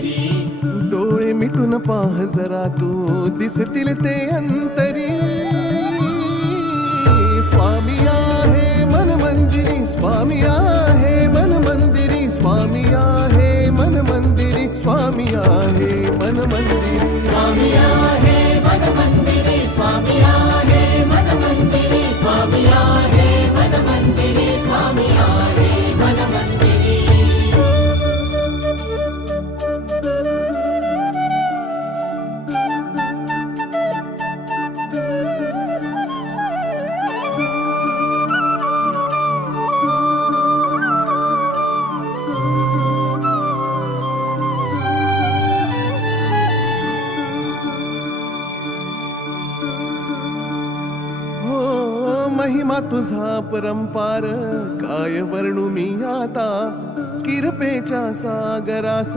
मंदिरी. डोळे मिटून पाह जरा तू दिसतील ते अंतरी. स्वामी आहे मन मंदिरी, स्वामी आहे मन मंदिरी, स्वामी आहे मन मंदिरी, स्वामी आहे मन मंदिरी. स्वामी आहे मन मंदिरी, स्वामी आहे मन मंदिरी, स्वामी आहे मन मंदिरी, स्वामी आहे मन मंदिरी. महिमा तुझा परंपार काय वर्णू मी आता. किरपेच्या सागरास